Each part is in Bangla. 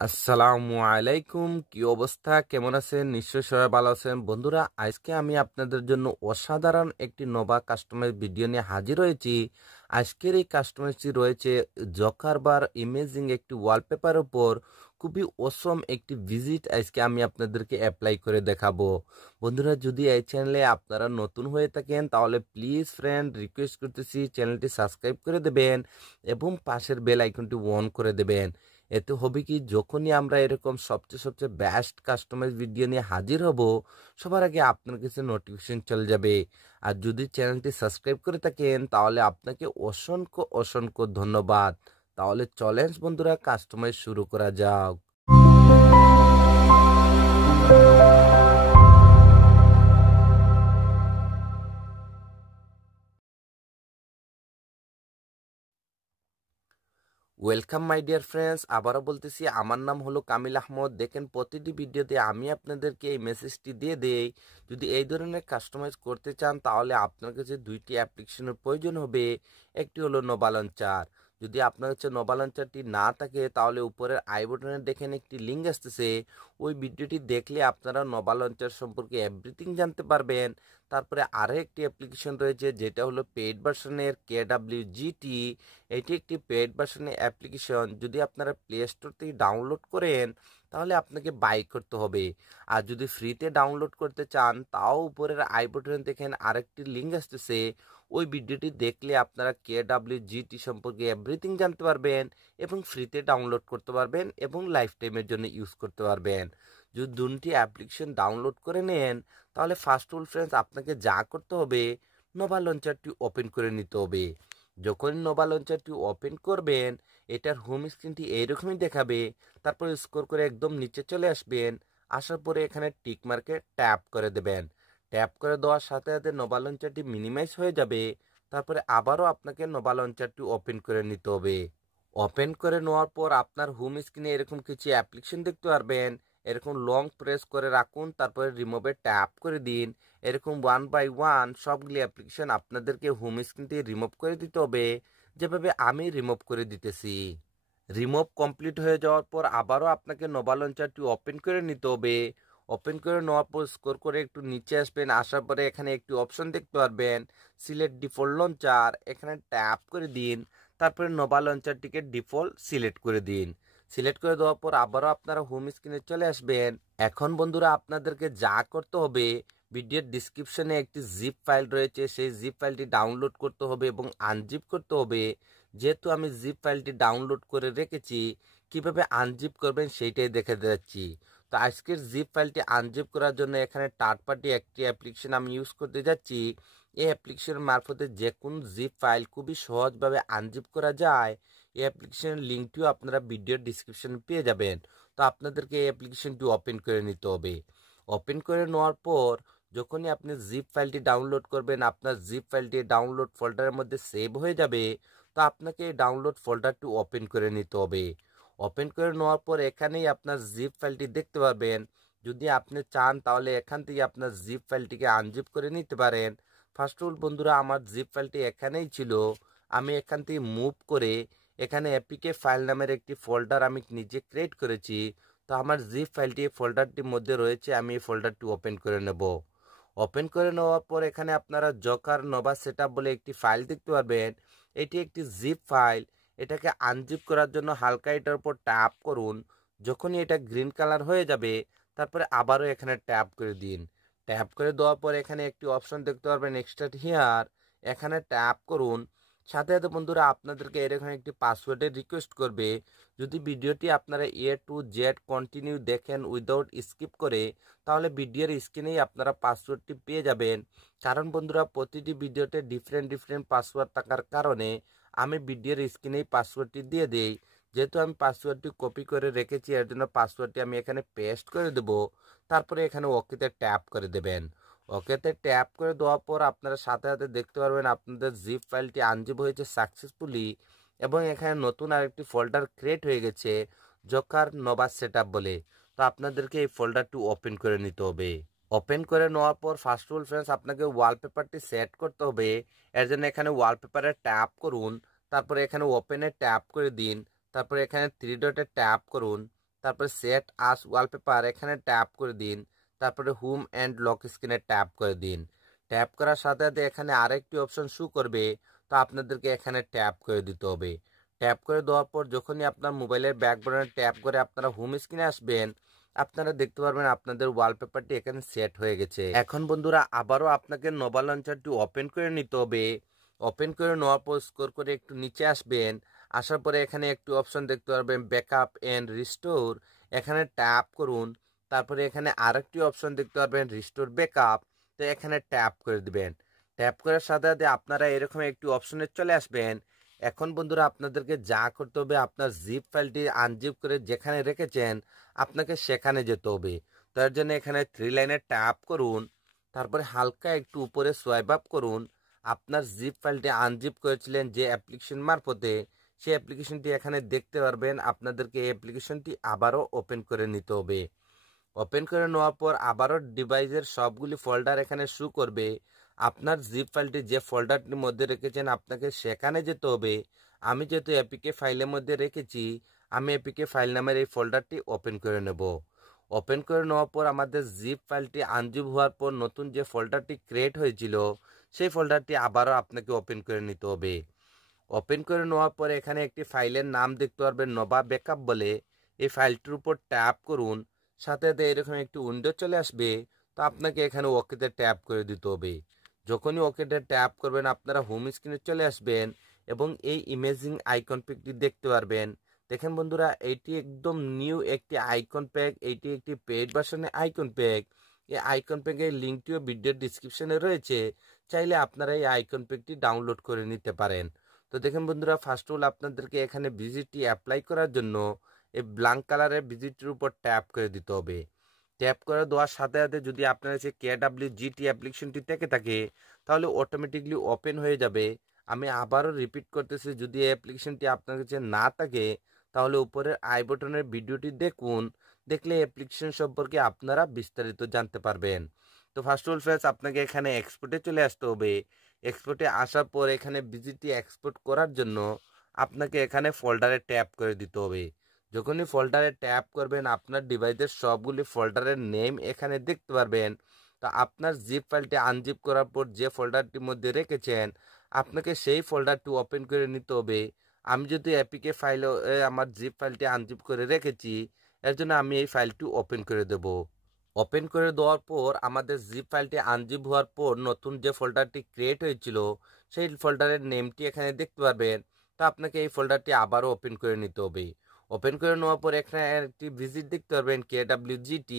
আসসালামু আলাইকুম, কি অবস্থা, কেমন আছেন? নিশ্চয়ই সবাই ভালো আছেন। বন্ধুরা, আজকে আমি আপনাদের জন্য অসাধারণ একটি নবা কাস্টমাইজ ভিডিও নিয়ে হাজির হয়েছি। আজকের এই কাস্টমাইজটি রয়েছে জকারবার ইমেজিং একটি ওয়ালপেপার উপর খুবই অসম একটি ভিজিট আজকে আমি আপনাদেরকে অ্যাপ্লাই করে দেখাবো। বন্ধুরা, যদি এই চ্যানেলে আপনারা নতুন হয়ে থাকেন তাহলে প্লিজ ফ্রেন্ড রিকোয়েস্ট করতেছি চ্যানেলটি সাবস্ক্রাইব করে দেবেন এবং পাশের বেল আইকনটি অন করে দেবেন। এতে হবে কি, যখনই আমরা এরকম সবচেয়ে বেস্ট কাস্টমাইজ ভিডিও নিয়ে হাজির হব, সবার আগে আপনার কাছে নোটিফিকেশন চলে যাবে। আর যদি চ্যানেলটি সাবস্ক্রাইব করে থাকেন তাহলে আপনাকে অসংখ্য অসংখ্য ধন্যবাদ। তাহলে চলেন বন্ধুরা, কাস্টমাইজ শুরু করা যাক। ওয়েলকাম মাই ডিয়ার ফ্রেন্ডস, আবারও বলতেছি আমার নাম হলো কামিল আহমদ। দেখেন, প্রতিটি ভিডিওতে আমি আপনাদেরকে এই মেসেজটি দিয়ে দেই, যদি এই ধরনের কাস্টমাইজ করতে চান তাহলে আপনার কাছে দুইটি অ্যাপ্লিকেশনের প্রয়োজন হবে। একটি হলো নোভা লঞ্চার। যদি আপনার কাছে নোভা লঞ্চারটি না থাকে তাহলে উপরের আই বাটনে দেখেন একটি লিঙ্ক আসতেছে, ওই ভিডিওটি দেখলে আপনারা নোভা লঞ্চার সম্পর্কে এভরিথিং জানতে পারবেন। তারপরে আরও একটি অ্যাপ্লিকেশন রয়েছে যেটা হলো পেইড ভার্সনের KWGT। এটি একটি পেইড ভার্সনের অ্যাপ্লিকেশন। যদি আপনারা প্লে স্টোর থেকে ডাউনলোড করেন তাহলে আপনাকে বাই করতে হবে, আর যদি ফ্রিতে ডাউনলোড করতে চান তাও উপরের আই বাটনে দেখেন আরেকটি লিঙ্ক আসতেছে, ওই ভিডিওটি দেখলে আপনারা KWGT সম্পর্কে এভরিথিং জানতে পারবেন এবং ফ্রিতে ডাউনলোড করতে পারবেন এবং লাইফ টাইমের জন্য ইউজ করতে পারবেন। যদি দুটি অ্যাপ্লিকেশন ডাউনলোড করে নেন তাহলে ফার্স্ট অফ অল ফ্রেন্ডস আপনাকে যা করতে হবে, নোভা লঞ্চারটি ওপেন করে নিতে হবে। যখন নোভা লঞ্চারটি ওপেন করবেন এটার হোম স্ক্রিনটি এইরকমই দেখাবে। তারপর স্ক্রল করে একদম নিচে চলে আসবেন, আসার পরে এখানে টিক মার্কে ট্যাপ করে দেবেন। ট্যাপ করে দেওয়ার সাথে সাথে নোভা লঞ্চারটি মিনিমাইজ হয়ে যাবে। তারপরে আবারও আপনাকে নোভা লঞ্চারটি ওপেন করে নিতে হবে। ওপেন করে নেওয়ার পর আপনার হোম স্ক্রিনে এরকম কিছু অ্যাপ্লিকেশন দেখতে পারবেন। এরকম লং প্রেস করে রাখুন, তারপরে রিমুভে ট্যাপ করে দিন। এরকম ওয়ান বাই ওয়ান সবগুলি অ্যাপ্লিকেশন আপনাদেরকে হোম স্ক্রিন থেকে রিমুভ করে দিতে হবে, যেভাবে আমি রিমুভ করে দিতেছি। রিমুভ কমপ্লিট হয়ে যাওয়ার পর আবারও আপনাকে নোভা লঞ্চারটি ওপেন করে নিতে হবে। ওপেন করে নেওয়ার পর স্ক্রল করে একটু নিচে আসবেন, আসার পরে এখানে একটি অপশন দেখতে পারবেন সিলেক্ট ডিফল্ট লঞ্চার, এখানে ট্যাপ করে দিন। তারপরে নোভা লঞ্চারটিকে ডিফল্ট সিলেক্ট করে দিন। সিলেক্ট করে দেওয়ার পর আবারও আপনারা হোম স্ক্রিনে চলে আসবেন। এখন বন্ধুরা আপনাদেরকে যা করতে হবে, ভিডিওর ডিসক্রিপশনে একটি জিপ ফাইল রয়েছে, সেই জিপ ফাইলটি ডাউনলোড করতে হবে এবং আনজিপ করতে হবে। যেহেতু আমি জিপ ফাইলটি ডাউনলোড করে রেখেছি, কিভাবে আনজিপ করবেন সেইটাই দেখে যাচ্ছি। তো আজকের জিপ ফাইলটি আনজিপ করার জন্য এখানে থার্ড পার্টি একটি অ্যাপ্লিকেশন আমি ইউজ করতে যাচ্ছি। এই অ্যাপ্লিকেশনের মারফতে যে কোনো জিপ ফাইল খুবই সহজভাবে আনজিপ করা যায়। এই অ্যাপ্লিকেশনের লিঙ্কটিও আপনারা ভিডিওর ডিসক্রিপশনে পেয়ে যাবেন। তো আপনাদেরকে এই অ্যাপ্লিকেশনটি ওপেন করে নিতে হবে। ওপেন করে নেওয়ার পর যখনই আপনি জিপ ফাইলটি ডাউনলোড করবেন, আপনার জিপ ফাইলটি ডাউনলোড ফোল্ডারের মধ্যে সেভ হয়ে যাবে। তো আপনাকে এই ডাউনলোড ফোল্ডারটি ওপেন করে নিতে হবে। ওপেন করে নেওয়ার পর এখানেই আপনার জিপ ফাইলটি দেখতে পারবেন। যদি আপনি চান তাহলে এখান থেকে আপনার জিপ ফাইলটিকে আনজিপ করে নিতে পারেন। ফার্স্ট অফ অল বন্ধুরা, আমার জিপ ফাইলটি এখানেই ছিল, আমি এখান থেকে মুভ করে এখানে এপিকে ফাইল নামের একটি ফোল্ডার আমি নিজে ক্রিয়েট করেছি। তো আমার জিপ ফাইলটি এই ফোল্ডারটির মধ্যে রয়েছে, আমি এই ফোল্ডারটি ওপেন করে নেব। ওপেন করে নেওয়ার পর এখানে আপনারা জকার নোভা সেটআপ বলে একটি ফাইল দেখতে পারবেন। এটি একটি জিপ ফাইল। এটাকে আনজিপ করার জন্য হালকা এটার উপর ট্যাপ করুন। যখনই এটা গ্রিন কালার হয়ে যাবে তারপরে আবারও এখানে ট্যাপ করে দিন। ট্যাপ করে দেওয়ার পর এখানে একটি অপশন দেখতে পারবেন এক্সট্রাক্ট হিয়ার, এখানে ট্যাপ করুন। সাথে সাথে বন্ধুরা আপনাদেরকে এরকম একটি পাসওয়ার্ডের রিকোয়েস্ট করবে। যদি ভিডিওটি আপনারা A to Z কন্টিনিউ দেখেন উইদাউট স্কিপ করে, তাহলে ভিডিওর স্ক্রিনেই আপনারা পাসওয়ার্ডটি পেয়ে যাবেন। কারণ বন্ধুরা প্রতিটি ভিডিওতে ডিফারেন্ট পাসওয়ার্ড থাকার কারণে আমি ভিডিওর স্ক্রিনেই পাসওয়ার্ডটি দিয়ে দিই। যেহেতু আমি পাসওয়ার্ডটি কপি করে রেখেছি এর জন্য পাসওয়ার্ডটি আমি এখানে পেস্ট করে দেব। তারপরে এখানে ওকেতে ট্যাপ করে দেবেন। ওকেতে ট্যাপ করে দেওয়ার পর আপনারা সাথে সাথে দেখতে পারবেন আপনাদের জিপ ফাইলটি আনজিপ হয়েছে সাকসেসফুলি এবং এখানে নতুন আরেকটি ফোল্ডার ক্রিয়েট হয়ে গেছে জকার নোভা সেটআপ বলে। তো আপনাদেরকে এই ফোল্ডারটি ওপেন করে নিতে হবে। ওপেন করে নেওয়ার পর ফার্স্ট অফ অল ফ্রেন্ডস আপনাকে ওয়ালপেপারটি সেট করতে হবে। এর জন্য এখানে ওয়ালপেপারে ট্যাপ করুন, তারপরে এখানে ওপেনে ট্যাপ করে দিন, তারপরে এখানে থ্রি ডটে ট্যাপ করুন। তারপরে সেট আস ওয়ালপেপার এখানে ট্যাপ করে দিন। তারপরে হোম অ্যান্ড লক স্ক্রিনে ট্যাপ করে দিন। ট্যাপ করার সাথে সাথে এখানে আরেকটি অপশন শো করবে, তো আপনাদেরকে এখানে ট্যাপ করে দিতে হবে। ট্যাপ করে দেওয়ার পর যখনই আপনার মোবাইলের ব্যাকগ্রাউন্ডে ট্যাপ করে আপনারা হোম স্ক্রিনে আসবেন, আপনারা দেখতে পারবেন আপনাদের ওয়ালপেপারটি এখানে সেট হয়ে গেছে। এখন বন্ধুরা আবারও আপনাকে নোভা লঞ্চারটি ওপেন করে নিতে হবে। ওপেন করে নেওয়ার পর স্ক্রল করে একটু নিচে আসবেন। আসার পরে এখানে একটু অপশন দেখতে পারবেন ব্যাকআপ অ্যান্ড রিস্টোর, এখানে ট্যাপ করুন। তারপরে এখানে আরেকটি অপশন দেখতে পারবেন রিস্টোর ব্যাকআপ, তো এখানে ট্যাপ করে দিবেন। ট্যাপ করার সাথে সাথে আপনারা এরকম একটি অপশনে চলে আসবেন। এখন বন্ধুরা আপনাদেরকে যা করতে হবে, আপনার জিপ ফাইলটি আনজিপ করে যেখানে রেখেছেন আপনাকে সেখানে যেতে হবে। তার জন্য এখানে 3 লাইনে ট্যাপ করুন। তারপরে হালকা একটু উপরে সোয়াইপ আপ করুন। আপনার জিপ ফাইলটি আনজিপ করেছিলেন যে অ্যাপ্লিকেশন মারফতে, সেই অ্যাপ্লিকেশনটি এখানে দেখতে পারবেন। আপনাদেরকে এই অ্যাপ্লিকেশনটি আবারও ওপেন করে নিতে হবে। ওপেন করে নেওয়ার পর আবারও ডিভাইসের সবগুলি ফোল্ডার এখানে শো করবে। আপনার জিপ ফাইলটি যে ফোল্ডারটির মধ্যে রেখেছেন আপনাকে সেখানে যেতে হবে। আমি যেহেতু এপিকে ফাইলের মধ্যে রেখেছি, আমি এপিকে ফাইল নামের এই ফোল্ডারটি ওপেন করে নেব। ওপেন করে নেওয়ার পর আমাদের জিপ ফাইলটি আনজিপ হওয়ার পর নতুন যে ফোল্ডারটি ক্রিয়েট হয়েছিল সেই ফোল্ডারটি আবারও আপনাকে ওপেন করে নিতে হবে। ওপেন করে নেওয়ার পরে এখানে একটি ফাইলের নাম দেখতে পারবেন নোভা ব্যাকআপ বলে, এই ফাইলটির উপর ট্যাপ করুন। সাথে সাথে এরকম একটি উইন্ডো চলে আসবে, তো আপনাকে এখানে ওকেতে ট্যাপ করে দিতে হবে। যখনই ওকেতে ট্যাপ করবেন আপনারা হোম স্ক্রিনে চলে আসবেন এবং এই ইমেজিং আইকন প্যাকটি দেখতে পারবেন। দেখেন বন্ধুরা, এইটি একদম নিউ একটি আইকন প্যাক, এইটি একটি পেইড ভার্সনের আইকন প্যাক। এই আইকন প্যাকের লিঙ্কটিও ভিডিওর ডিসক্রিপশনে রয়েছে, চাইলে আপনারা এই আইকন প্যাকটি ডাউনলোড করে নিতে পারেন। তো দেখেন বন্ধুরা, ফার্স্ট অফ অল আপনাদেরকে এখানে ভিজিটটি অ্যাপ্লাই করার জন্য এই ব্ল্যাঙ্ক কালারের ভিজিটের উপর ট্যাপ করে দিতে হবে। ট্যাপ করে দেওয়ার সাথে সাথে যদি আপনার কাছে KWGT অ্যাপ্লিকেশনটি থেকে থাকে তাহলে অটোমেটিকলি ওপেন হয়ে যাবে। আমি আবারও রিপিট করতেছি, যদি এই অ্যাপ্লিকেশনটি আপনার কাছে না থাকে তাহলে উপরের আই বটনের ভিডিওটি দেখুন, দেখলে অ্যাপ্লিকেশন সম্পর্কে আপনারা বিস্তারিত জানতে পারবেন। তো ফার্স্ট অফ অল ফ্রেন্ডস, আপনাকে এখানে এক্সপোর্টে চলে আসতে হবে। এক্সপোর্টে আসার পর এখানে ভিজিটটি এক্সপোর্ট করার জন্য আপনাকে এখানে ফোল্ডারে ট্যাপ করে দিতে হবে। যখনই ফোল্ডারে ট্যাপ করবেন আপনার ডিভাইসের সবগুলি ফোল্ডারের নেম এখানে দেখতে পারবেন। তো আপনার জিপ ফাইলটি আনজিপ করার পর যে ফোল্ডারটির মধ্যে রেখেছেন আপনাকে সেই ফোল্ডারটি ওপেন করে নিতে হবে। আমি যদি এপিকে ফাইল আমার জিপ ফাইলটি আনজিপ করে রেখেছি, এর জন্য আমি এই ফাইলটি ওপেন করে দেব। ওপেন করে দেওয়ার পর আমাদের জিপ ফাইলটি আনজিপ হওয়ার পর নতুন যে ফোল্ডারটি ক্রিয়েট হয়েছিল সেই ফোল্ডারের নেমটি এখানে দেখতে পারবেন। তো আপনাকে এই ফোল্ডারটি আবারও ওপেন করে নিতে হবে। ওপেন করে নেওয়ার পর এখানে একটি ভিজিট দেখতে পারবেন KWGT,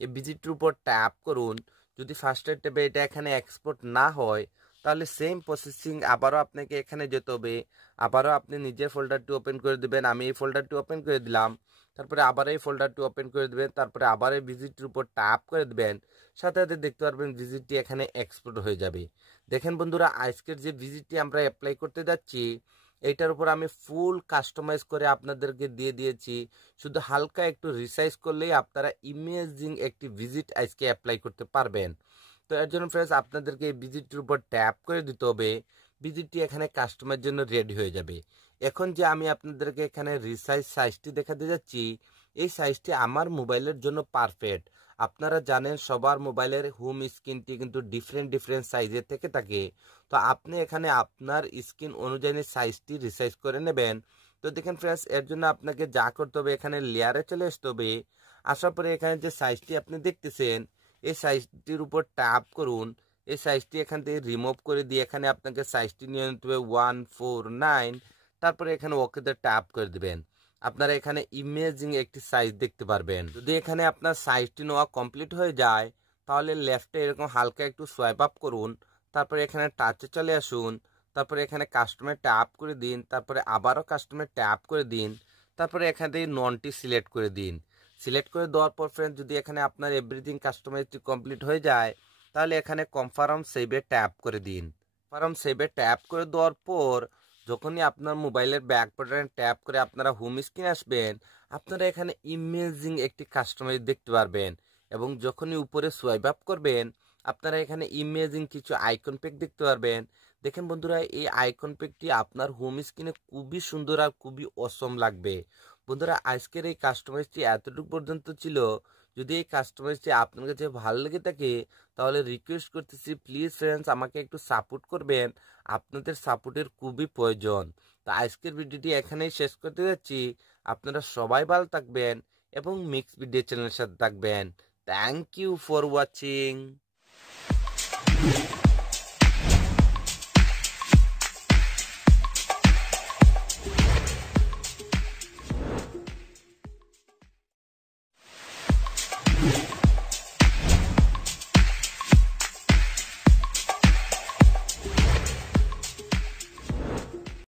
এই ভিজিটের উপর ট্যাপ করুন। যদি ফার্স্টের ট্যাবে এটা এখানে এক্সপোর্ট না হয় তাহলে সেম প্রসেসিং আবারও আপনাকে এখানে যেতে হবে। আবারও আপনি নিজের ফোল্ডারটি ওপেন করে দেবেন। আমি এই ফোল্ডারটি ওপেন করে দিলাম। তারপরে আবার এই ফোল্ডারটি ওপেন করে দেবেন। তারপরে আবার এই ভিজিটের উপর ট্যাপ করে দেবেন। সাথে সাথে দেখতে পারবেন ভিজিটটি এখানে এক্সপোর্ট হয়ে যাবে। দেখেন বন্ধুরা, আজকের যে ভিজিটটি আমরা অ্যাপ্লাই করতে যাচ্ছি এইটার উপর আমি ফুল কাস্টমাইজ করে আপনাদেরকে দিয়ে দিয়েছি। শুধু হালকা একটু রিসাইজ করলেই আপনারা ইমেজিং একটি ভিজিট আজকে অ্যাপ্লাই করতে পারবেন। তো এর জন্য ফ্রেন্ডস আপনাদেরকে এই ভিজিটটির উপর ট্যাপ করে দিতে হবে। ভিজিটটি এখানে কাস্টমাইজ জন্য রেডি হয়ে যাবে। এখন যে আমি আপনাদেরকে এখানে রিসাইজ সাইজটি দেখাতে যাচ্ছি, এই সাইজটি আমার মোবাইলের জন্য পারফেক্ট। আপনারা জানেন সবার মোবাইলের হোম স্ক্রিনটি কিন্তু ডিফারেন্ট সাইজের থেকে থাকে। তো আপনি এখানে আপনার স্ক্রিন অনুযায়ী সাইজটি রিসাইজ করে নেবেন। তো দেখেন ফ্রেন্ডস, এর জন্য আপনাকে যা করতে হবে এখানে লেয়ারে চলে আসতে হবে। আসার পরে এখানে যে সাইজটি আপনি দেখতেছেন এই সাইজটির উপর ট্যাপ করুন। এই সাইজটি এখান থেকে রিমুভ করে দিয়ে এখানে আপনাকে সাইজটি নিয়ে নিতে হবে 149। তারপরে এখানে ওকেতে ট্যাপ করে দেবেন। আপনারা এখানে ইমেজিং একটি সাইজ দেখতে পারবেন। যদি এখানে আপনার সাইজটি নেওয়া কমপ্লিট হয়ে যায় তাহলে লেফটে এরকম হালকা একটু সোয়াইপ আপ করুন। তারপরে এখানে টাচে চলে আসুন। তারপরে এখানে কাস্টমার ট্যাপ করে দিন। তারপরে আবারও কাস্টমার ট্যাপ করে দিন। তারপরে এখান থেকে ননটি সিলেক্ট করে দিন। সিলেক্ট করে দেওয়ার পর ফ্রেন্ড, যদি এখানে আপনার এভরিথিং কাস্টমাইজটি কমপ্লিট হয়ে যায় তাহলে এখানে কনফার্ম সেভে ট্যাপ করে দিন। কনফার্ম সেভে ট্যাপ করে দেওয়ার পর যখনই আপনার মোবাইলের ব্যাক বাটনে ট্যাপ করে আপনারা হোম স্ক্রিনে আসবেন আপনারা এখানে ইমেজিং একটি কাস্টমাইজ দেখতে পারবেন। এবং যখনই উপরে সোয়াইপ আপ করবেন আপনারা এখানে ইমেজিং কিছু আইকন প্যাক দেখতে পারবেন। দেখেন বন্ধুরা, এই আইকন প্যাকটি আপনার হোম স্ক্রিনে খুবই সুন্দর আর খুবই অসম লাগবে। বন্ধুরা আজকের এই কাস্টমাইজটি এতটুকু পর্যন্ত ছিল। যদি এই কাস্টমাইজটি আপনার কাছে ভালো লেগে থাকে তাহলে রিকোয়েস্ট করতেছি প্লিজ ফ্রেন্ডস আমাকে একটু সাপোর্ট করবেন, আপনাদের সাপোর্টের খুবই প্রয়োজন। তো আজকের ভিডিওটি এখানেই শেষ করতে যাচ্ছি। আপনারা সবাই ভালো থাকবেন এবং মিক্স ভিডিও চ্যানেলের সাথে থাকবেন। Thank you for watching.